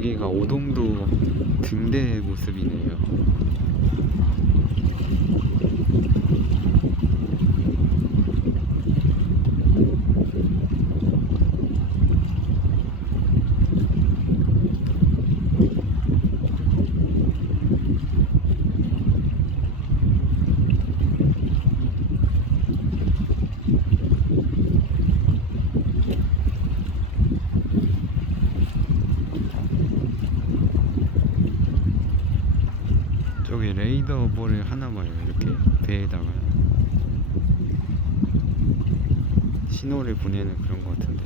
여기가 오동도 등대 모습이네요. 저기 레이더 볼을 하나 봐요. 이렇게 배에다가 신호를 보내는 그런 것 같은데.